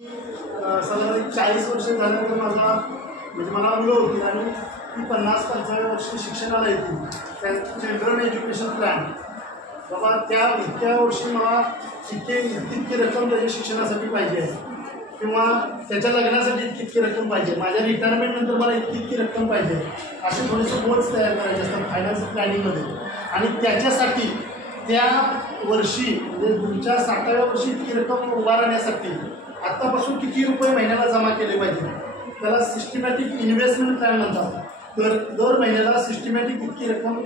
साधारण 40 वर्ष झाल्यानंतर माझा म्हणजे मला मुलं होती आणि ती 50-45 वर्ष शिक्षणाला येतील. त्या चिल्ड्रन एज्युकेशन प्लॅन बाबा त्या इतक्या वर्षी मला इतकी रक्कम त्याच्या शिक्षणासाठी पाहिजे किंवा त्याच्या लग्नासाठी इतकी रक्कम पाहिजे, माझ्या रिटायरमेंटनंतर मला इतकी रक्कम पाहिजे, असे थोडेसे गोल्स तयार करायचे असतात फायनान्शियल प्लॅनिंगमध्ये. आणि त्याच्यासाठी त्या वर्षी म्हणजे तुमच्या 60व्या वर्षी इतकी रक्कम उभा राहण्यासाठी आत्तापासून किती रुपये महिन्याला जमा केले पाहिजे, त्याला सिस्टमॅटिक इन्व्हेस्टमेंट प्लॅन म्हणतात. तर दर महिन्याला सिस्टमॅटिक इतकी रक्कम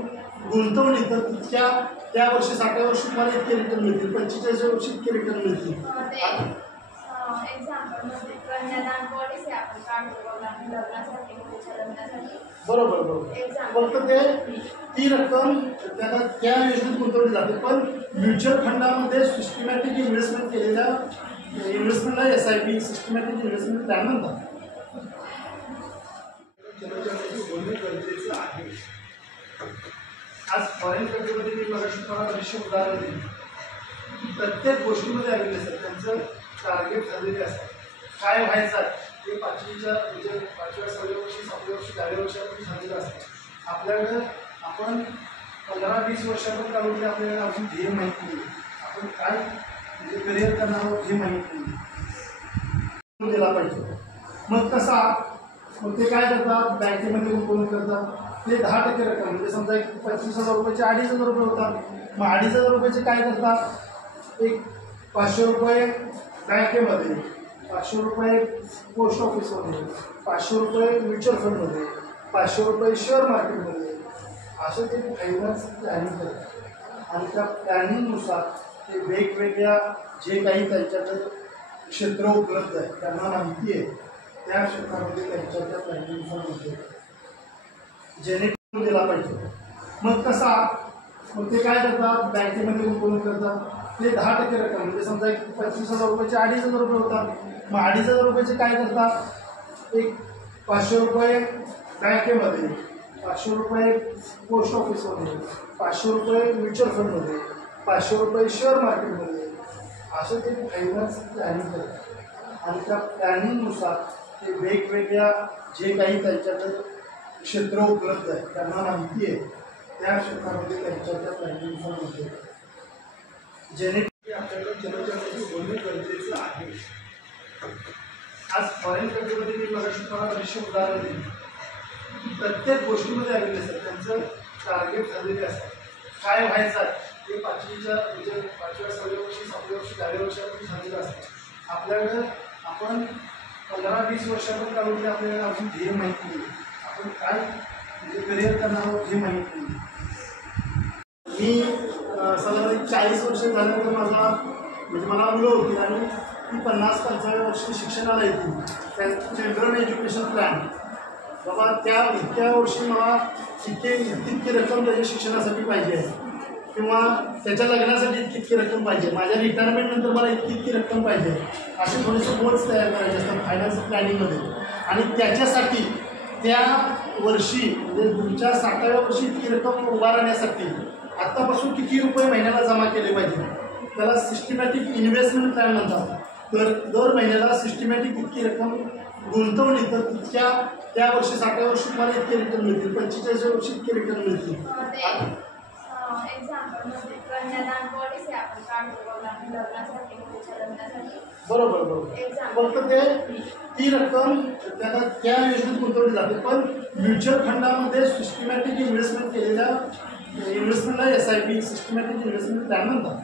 गुंतवली तर त्या वर्षी 60व्या वर्षी तुम्हाला इतके रिटर्न मिळतील, 45व्या वर्षी इतके रिटर्न मिळतील. बरोबर फक्त ती रक्कम त्या योजनेत गुंतवली जाते. पण म्युच्युअल फंडामध्ये सिस्टमॅटिक इन्व्हेस्टमेंट केलेल्या इन्व्हेस्टमेंटला SIP सिस्टमॅटिक इन्व्हेस्टमेंट प्लॅन म्हणतात. गरजेचं आहे. आज फॉरेन कंट्रीमध्ये मी मगाशी तुम्हाला विषय उदाहरण दिली. प्रत्येक गोष्टीमध्ये आलेले असतात, त्यांचं टार्गेट ठरलेले असतात. काय व्हायचं आहे ते 5वीच्या म्हणजे 5व्या 6व्या वर्षी 7व्या वर्षी 10व्या वर्षामध्ये ठरलेलं असतं. आपल्याकडं आपण 15-20 वर्षापर्यंत काढून की आपल्याला अजून ध्येय माहीत नाही, आपण काय म्हणजे करिअर करणार आहोत हे माहीत नाही दिला पाहिजे. मग कसा मग ते काय करतात, बँकेमध्ये गुंतवणूक करतात. ते 10% रक्कम म्हणजे समजा 25,000 रुपयाचे 2,500 रुपये होतात. मग 2,500 रुपयाचे काय करतात, एक 500 रुपये बँकेमध्ये, 500 रुपये पोस्ट ऑफिसमध्ये, 500 रुपये म्युच्युअल फंडमध्ये, 500 रुपये शेअर मार्केटमध्ये, असं ते फायनान्स प्लॅनिंग करतात. आणि त्या प्लॅनिंगनुसार ते वेगवेगळ्या जे काही त्यांच्याकडे क्षेत्र उपलब्ध आहे त्यांना माहिती आहे त्या क्षेत्रामध्ये त्यांच्या त्या प्लॅनिंगनुसार होते जेणेकरून दिला पाहिजे. मग कसा मग ते काय करतात, बँकेमध्ये गुंतवणूक करतात. ते 10% रक्कम म्हणजे समजा 25,000 रुपयाचे 2,500 रुपये होतात. मग 2,500 रुपयाचे काय करतात, एक 500 रुपये बँकेमध्ये, 500 रुपये पोस्ट ऑफिसमध्ये, 500 रुपये म्युच्युअल फंडमध्ये, 500 रुपये शेअर मार्केटमध्ये, असं ते फायनान्स प्लॅनिंग करतात. आणि त्या प्लॅनिंगनुसार ते वेगवेगळ्या जे काही त्यांच्याकडे क्षेत्र उपलब्ध आहे त्यांना माहिती आहे त्या क्षेत्रामध्ये त्यांच्या त्या प्लॅनिंगनुसार होते जेणेकरून आपल्याकडे जनजागृती होणे गरजेचं आहे. आज फॉरेन कंट्रीमध्ये मी मगाशी तुम्हाला विषय उदाहरण दिली. प्रत्येक गोष्टीमध्ये आलेले असतात, त्यांचं टार्गेट ठरलेले असतात. काय व्हायचं आहे ते 5वीच्या म्हणजे 5व्या 6व्या वर्षी 7व्या वर्षी 10व्या वर्षामध्ये ठरलेलं असतं. आपल्याकडं आपण 15-20 वर्षापर्यंत काढून की आपल्याला अजून ध्येय माहीत नाही, आपण काय म्हणजे करिअर करणार आहोत हे माहीत नाही. मी साधारण 40 वर्ष झाल्यानंतर माझा म्हणजे मला मुलं होती आणि ती 50-45 वर्ष शिक्षणाला येतील. त्या चिल्ड्रन एज्युकेशन प्लॅन बाबा त्या इतक्या वर्षी मला इतकी रक्कम त्याच्या शिक्षणासाठी पाहिजे किंवा त्याच्या लग्नासाठी इतकी रक्कम पाहिजे, माझ्या रिटायरमेंटनंतर मला इतकी रक्कम पाहिजे, असे थोडेसे गोल्स तयार करायचे असतात फायनान्शियल प्लॅनिंगमध्ये. आणि त्याच्यासाठी त्या वर्षी म्हणजे तुमच्या 60व्या वर्षी इतकी रक्कम उभा राहण्यासाठी आत्तापासून किती रुपये महिन्याला जमा केले पाहिजे, त्याला सिस्टमॅटिक इन्व्हेस्टमेंट प्लॅन म्हणतात. तर दर महिन्याला सिस्टमॅटिक इतकी रक्कम गुंतवली तर त्या वर्षी 60व्या वर्षी तुम्हाला इतके रिटर्न मिळतील, 45व्या वर्षी इतके रिटर्न मिळतील. बरोबर फक्त ती रक्कम त्या योजनेत गुंतवली जाते. पण म्युच्युअल फंडामध्ये सिस्टमॅटिक इन्व्हेस्टमेंट केलेल्या इन्व्हेस्टमेंटला SIP सिस्टमॅटिक इन्व्हेस्टमेंट प्लॅन म्हणतात.